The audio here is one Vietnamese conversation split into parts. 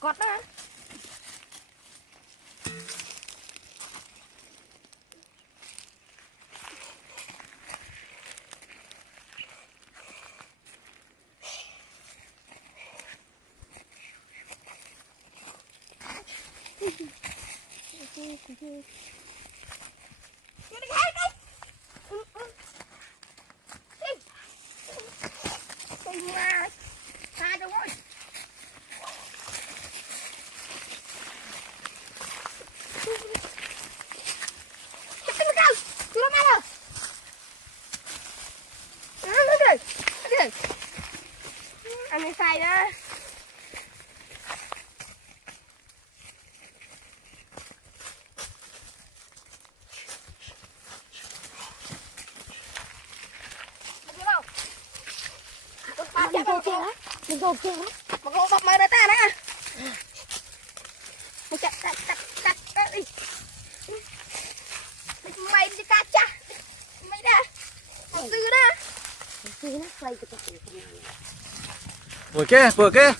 cọt đó. Anh ấy xài đó. Đừng gồm kia đó. Mà gồm bọc mày ra ta đó. Mày chặt đi. Mày đi cá chả. Mày ra. Mày tư đó. Mày tư nó play cho tao. Vừa kia.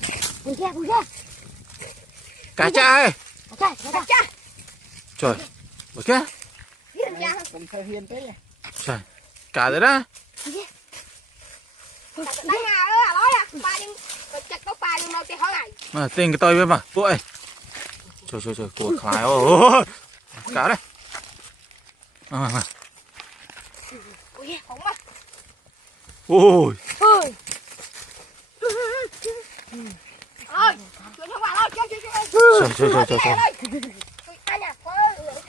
Cá cha ơi. Cá cha. Trời, vừa kia. Cũng theo hiên thế này. Trời, cá đấy đó. Đây hà ơi, nói à, ba nhưng chặt có ba nhưng nó cái hỏi này. Mà tên cái tôi với mà, vội. Trời, của khải ôi. Cá đây. Ui, không mà. Ôi. Ôi, chuyện không vào đâu, Trời. Anh à, có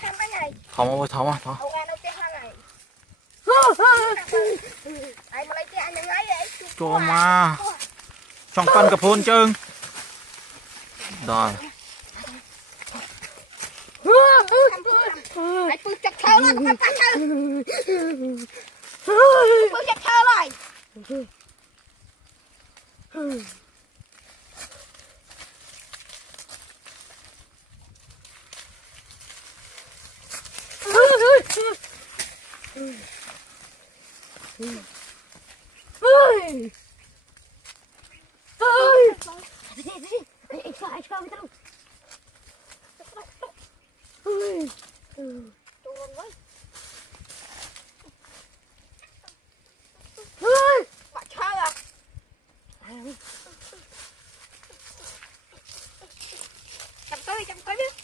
tham cái này. Thòng. Ông ăn đâu cái hoa này. Ai mà lấy cái anh ấy vậy? Cho mà. Trong cân cặp hôn trơn. Rồi. Hãy bước chặt thơ lên, không phải thơ. Bước chặt thơ lên.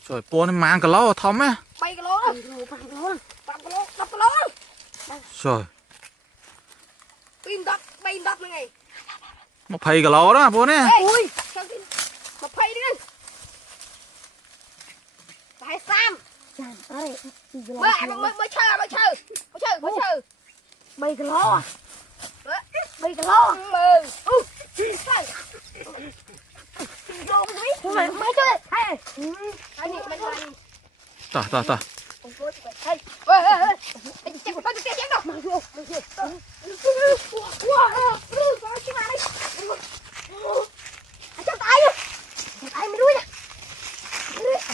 Trời, buồn mang cả lỗ thòng á. 3 kg đó. 5 kg đó. Trời. Pin đập nữa này. Một phây cả lỗ đó, buồn á. Ui, một phây đi. Phải Sam. Mới chơi. 3 kg à? 3 kg. Mấy chơi. Hey. Anh đi. Tả. Hey. Chạy một con kia chết đâu. Chắc tay đi. Tay mới đuôi nè.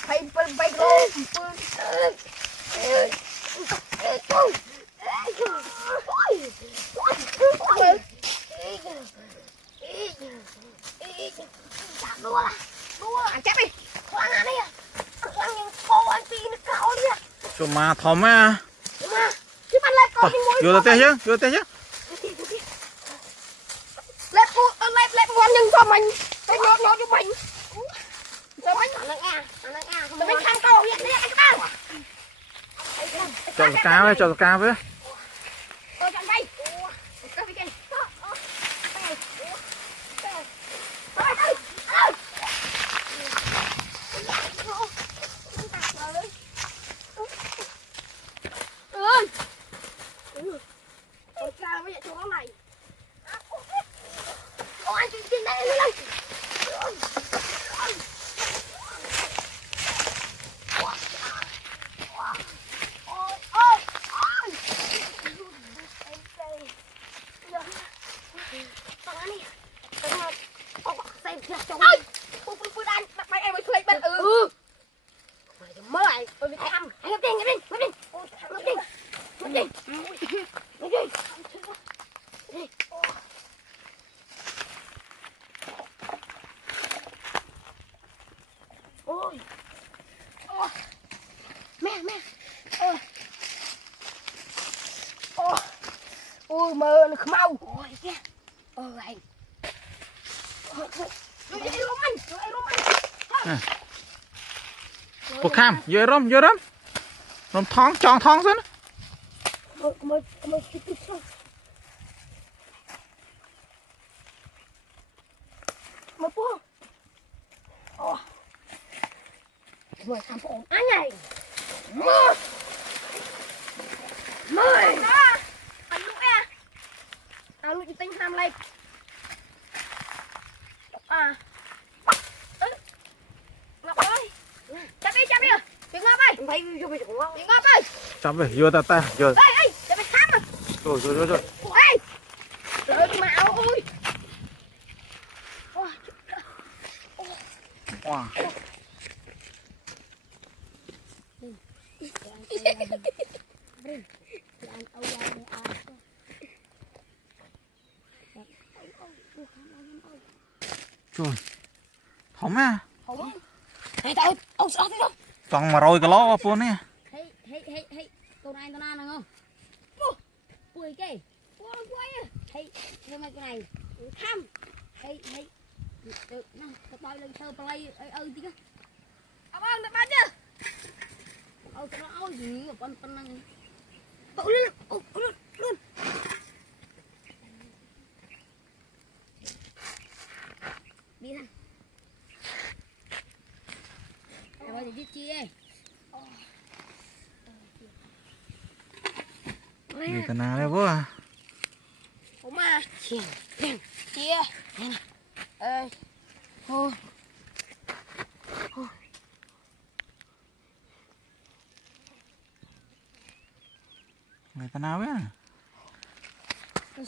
Phải bay rồi. Đua là chết đi. Khoan à đây à. Khoan những cô anh phi nó cao đi à. Cho mà thòng á. Chứ mà lên con đi môi. Vô tay chứ. Lép ngon nhưng cho mình. Cái nhọt cho mình. Cho mình. Cho mình khăn câu vậy đi anh ba. Cho cá với. Chọn đây. mẹ ôi mơ nó mau ôi kia anh bộ cam vô rôm rôm thong tròn thong xuống mơ bố mơ thằng ổn anh này mơ anh lúc à anh lúc tính làm lại ngọc ơi chạm đi đừng ngáp ơi thấy vô bị ngọc đừng ngáp ơi chạm về vô ta vô ê để mày khám rồi ê trời ơi mạo ơi wow. Trời thỏng à này tao ông sợ thế không toàn mà rồi cái ló vào nè hey câu này nè không ui cái quay hey nhưng mà cái này tham hey được nó bao lên sơ play tí cơ ông ơi bao chưa cái nó ôi gì mà con này tụ luôn đi thằng rồi thì chia gì cái nào đây bố à mà chia ơi thôi người ta nào á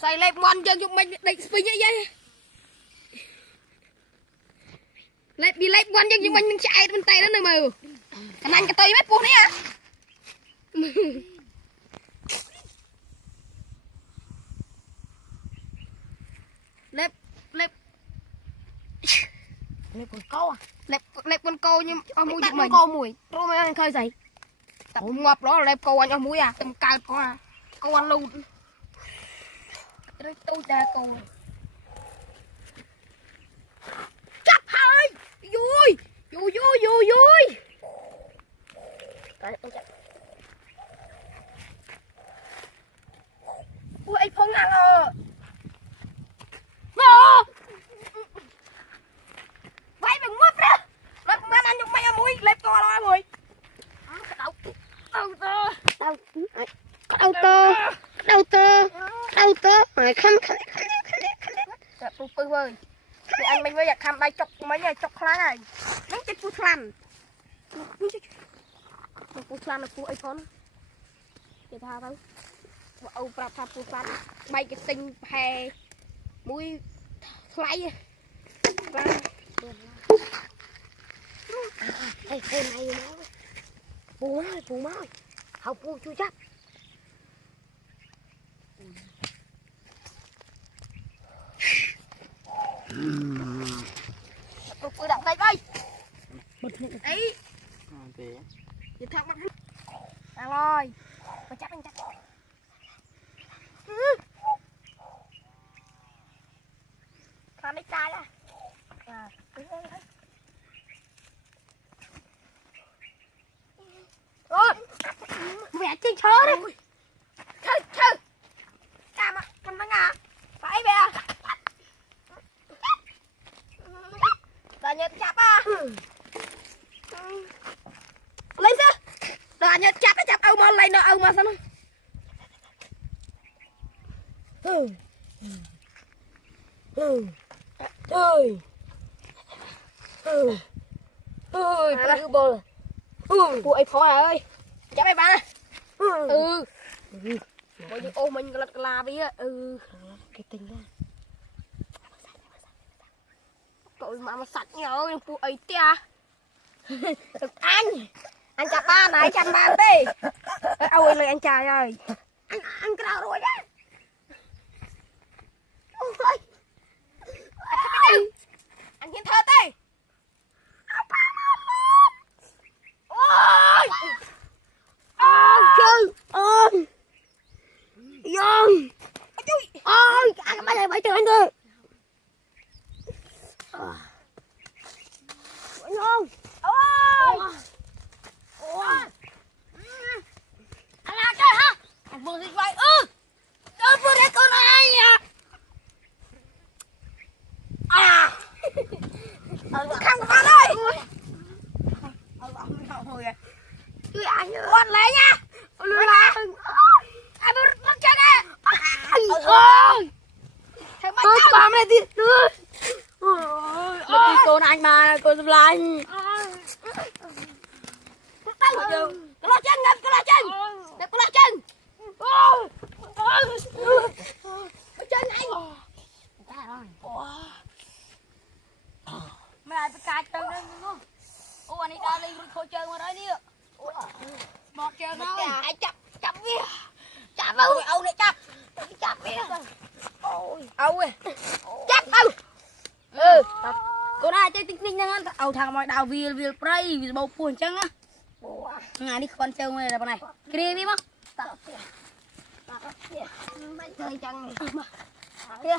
xoay lên ngon chân chúng mình định spin như vậy lại bị lại ngon chân chúng mình chạy bên tay đó này mà cái anh cái tay mất buồn đấy à lép con câu à lép con câu nhưng ở mũi chúng mình câu mùi rồi mà anh khơi dậy tập ngọc đó là lép câu anh ở mũi à tầm cao có à câu ăn luôn tôi ta câu chắc hơi vui ui anh phong ăn rồi vậy đừng mất ra lép mà anh dùng mày ở mũi lép co lo mũi đau tơ mày khăn pui ơi thì anh mình mớiอยากทำได้chọc mấy ngày chọc khá này nó chết pui khăn pui khăn là pui ấy con để tha thôi âu prap tha pui khăn bay cái tinh hè mũi lấy Ê này nó Pù máu học pù chui chắc Pù đọc đây coi ấy Dịch thật mặt ăn rồi mà chắc anh chắc Con đi trai á mẹ chơi chó đấy chơi cha mà con đang à phải về là nhật chạp à lấy ra là nhật chạp cái chạp âu mà lấy nó âu mà sao nó bà cứ bò cô ấy phó à ơi chả mày bà coi như ô mình lật là với cái tình ra cậu mà sạch nhau cô ấy tia anh chặt ba này chặt ba đi ôi lời anh trai ơi anh cái nào rồi đấy ôi anh nhìn thơ tê anh con lấy nha lùi lại anh bắt chân đi ôi thằng bắt chân bám lên đi ôi con anh mà con dùm lại cái lo chân ngập cái lo chân cái lo chân cái chân anh mày lại cài chân đây không ô anh đi ra đi khôi chân mà đấy đi một chân đâu ai chập chập đi chập đâu âu này chập chập đi ôi âu ơi chập đâu cô này chơi tinh tinh nha âu thằng mày đào vì prey vì bầu buồn chân á ngày đi con chơi này là bọn này kia đi không mày chơi chân này kia